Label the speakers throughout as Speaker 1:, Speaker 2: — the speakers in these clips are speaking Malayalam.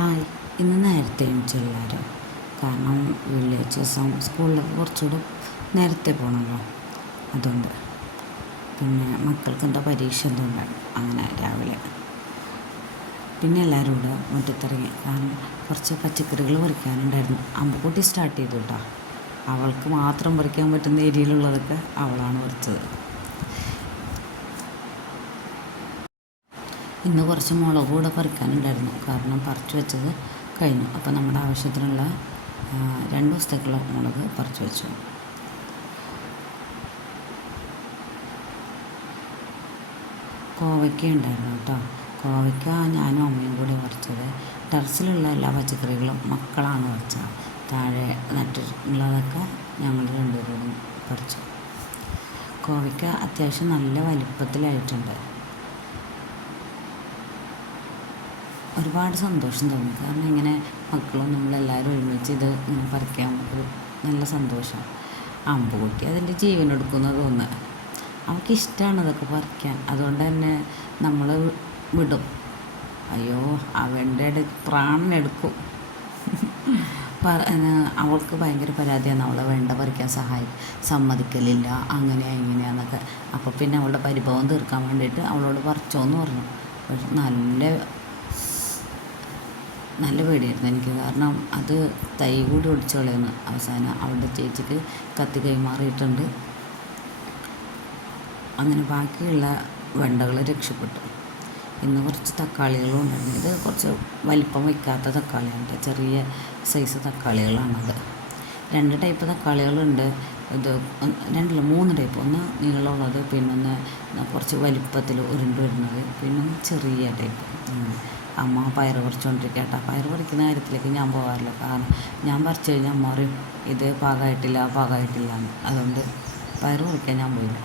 Speaker 1: ഹായ്. ഇന്ന് നേരത്തെ എണീച്ചെല്ലാവരും കാരണം ദിവസം സ്കൂളിലൊക്കെ കുറച്ചുകൂടെ നേരത്തെ പോകണമല്ലോ അതുകൊണ്ട്. പിന്നെ മക്കൾക്ക് എന്താ പരീക്ഷ എന്തുകൊണ്ട്? അങ്ങനെ രാവിലെ. പിന്നെ എല്ലാവരും കൂടെ മുറ്റത്തിറങ്ങി. കാരണം കുറച്ച് പച്ചക്കറികൾ പറിക്കാനുണ്ടായിരുന്നു. അമ്പക്കുട്ടി സ്റ്റാർട്ട് ചെയ്തു കേട്ടോ അവൾക്ക് മാത്രം പറിക്കാൻ പറ്റുന്ന ഏരിയയിലുള്ളതൊക്കെ അവളാണ് പറിച്ചത്. ഇന്ന് കുറച്ച് മുളക് കൂടെ പറിക്കാനുണ്ടായിരുന്നു. കാരണം പറിച്ചു വെച്ചത് കഴിഞ്ഞു. അപ്പോൾ നമ്മുടെ ആവശ്യത്തിനുള്ള രണ്ട് ദിവസത്തേക്കുള്ള മുളക് പറിച്ചു വെച്ചു. കോവയ്ക്ക ഉണ്ടായിരുന്നു കേട്ടോ. കോവയ്ക്ക ഞാനും അമ്മയും കൂടി പറിച്ചത്. ടെറസിലുള്ള എല്ലാ പച്ചക്കറികളും മക്കളാണ് പറിച്ചത് താഴെ നട്ടിട്ടുള്ളതൊക്കെ ഞങ്ങൾ രണ്ടുപേരും പറിച്ചു. കോവയ്ക്ക അത്യാവശ്യം നല്ല വലിപ്പത്തിലായിട്ടുണ്ട്. ഒരുപാട് സന്തോഷം തോന്നി. കാരണം ഇങ്ങനെ മക്കളും നമ്മളെല്ലാവരും ഒരുമിച്ച് ഇത് ഇങ്ങനെ പറിക്കാൻ നമുക്ക് നല്ല സന്തോഷം. അമ്പുകുട്ടി അതിന്റെ ജീവൻ എടുക്കുന്ന തോന്നുക അവൾക്ക് ഇഷ്ടമാണ് അതൊക്കെ പറിക്കാൻ. അതുകൊണ്ട് തന്നെ നമ്മൾ വിടും. അയ്യോ അവന്റെ പ്രാണനെടുക്കും അവൾക്ക് ഭയങ്കര പരാതിയാണ്. അവളെ വേണ്ട പറിക്കാൻ സഹായി സമ്മതിക്കലില്ല. അങ്ങനെയാ ഇങ്ങനെയാന്നൊക്കെ അപ്പോൾ പിന്നെ അവളുടെ പരിഭവം തീർക്കാൻ വേണ്ടിയിട്ട് അവളോട് പറിച്ചോന്ന് പറഞ്ഞു. നല്ല നല്ല പേടിയായിരുന്നു എനിക്ക്. കാരണം അത് തൈ കൂടി ഒടിച്ചു കളയുന്നു. അവസാനം അവളുടെ ചേച്ചിക്ക് കത്തി കൈമാറിയിട്ടുണ്ട്. അങ്ങനെ ബാക്കിയുള്ള വെണ്ടകൾ രക്ഷപ്പെട്ടു. ഇന്ന് കുറച്ച് തക്കാളികളും ഉണ്ടായിരുന്നു. ഇത് കുറച്ച് വലിപ്പം വയ്ക്കാത്ത തക്കാളിയുണ്ട് ചെറിയ സൈസ് തക്കാളികളാണത്. രണ്ട് ടൈപ്പ് തക്കാളികളുണ്ട്. ഇത് രണ്ടില്ല മൂന്ന് ടൈപ്പ് ഒന്ന് നീളമുള്ളത് പിന്നെ ഒന്ന് കുറച്ച് വലിപ്പത്തിൽ ഉരുണ്ട് വരുന്നത് പിന്നെ ഒന്ന് ചെറിയ ടൈപ്പ്. അമ്മ പയർ പറിച്ചുകൊണ്ടിരിക്കുക കേട്ടോ. പയർ പറിക്കുന്ന കാര്യത്തിലേക്ക് ഞാൻ പോകാറില്ല. കാരണം ഞാൻ പറിച്ചു കഴിഞ്ഞാൽ അമ്മ പറയും ഇത് പാകമായിട്ടില്ല പാകമായിട്ടില്ല എന്ന് അതുകൊണ്ട് പയർ പറിക്കാൻ ഞാൻ പോയില്ല.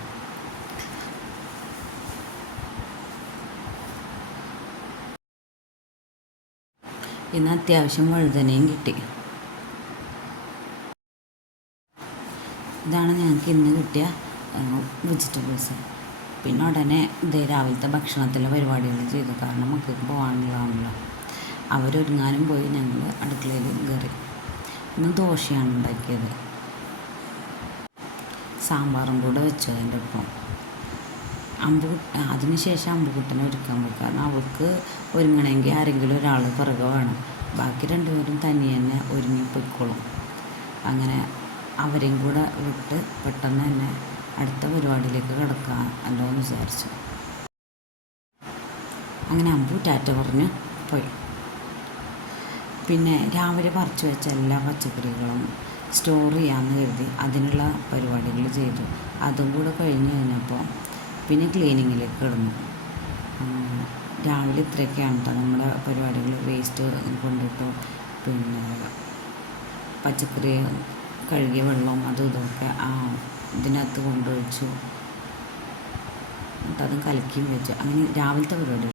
Speaker 1: ഇന്ന് അത്യാവശ്യം വഴുതനയും കിട്ടി. ഇതാണ് ഞങ്ങൾക്ക് ഇന്ന് കിട്ടിയ വെജിറ്റബിൾസ് പിന്നെ ഉടനെ ഇതേ രാവിലത്തെ ഭക്ഷണത്തിലെ പരിപാടികൾ ചെയ്തു. കാരണം മക്കൾക്ക് പോകാനുള്ളതാണല്ലോ. അവരൊരുങ്ങാനും പോയി ഞങ്ങൾ അടുക്കളയിൽ കയറി. ഇന്ന് ദോശയാണ് ഉണ്ടാക്കിയത്. സാമ്പാറും കൂടെ വെച്ചു അതിന്റെ ഒപ്പം. അമ്പു അതിനുശേഷം അമ്പുകുട്ടനെ ഒരുക്കാൻ പോയി. കാരണം അവൾക്ക് ഒരുങ്ങണമെങ്കിൽ ആരെങ്കിലും ഒരാൾ പിറകെ വേണം. ബാക്കി രണ്ടുപേരും തനിയെ തന്നെ ഒരുങ്ങി പൊയ്ക്കോളും. അങ്ങനെ അവരെയും കൂടെ വിട്ട് പെട്ടെന്ന് തന്നെ അടുത്ത പരിപാടിയിലേക്ക് കിടക്കാം അല്ലോ എന്ന് വിചാരിച്ചു. അങ്ങനെ അമ്പു ടാറ്റ പറഞ്ഞ് പോയി. പിന്നെ രാവിലെ പറിച്ചു വെച്ച എല്ലാ പച്ചക്കറികളും സ്റ്റോർ ചെയ്യാമെന്ന് കരുതി അതിനുള്ള പരിപാടികൾ ചെയ്തു. അതും കൂടെ കഴിഞ്ഞ് കഴിഞ്ഞപ്പോൾ പിന്നെ ക്ലീനിങ്ങിലേക്ക് കിടന്നു. രാവിലെ ഇത്രയൊക്കെയാണ് കേട്ടോ നമ്മുടെ പരിപാടികൾ വേസ്റ്റ് കൊണ്ടിട്ടു. പിന്നെ പച്ചക്കറി കഴുകിയ വെള്ളം അതും ഇതൊക്കെ ആ കൊണ്ടുവച്ചു. എന്നിട്ട് അതും കലക്കിയും വെച്ചു. അങ്ങനെ രാവിലത്തെ പരിപാടി.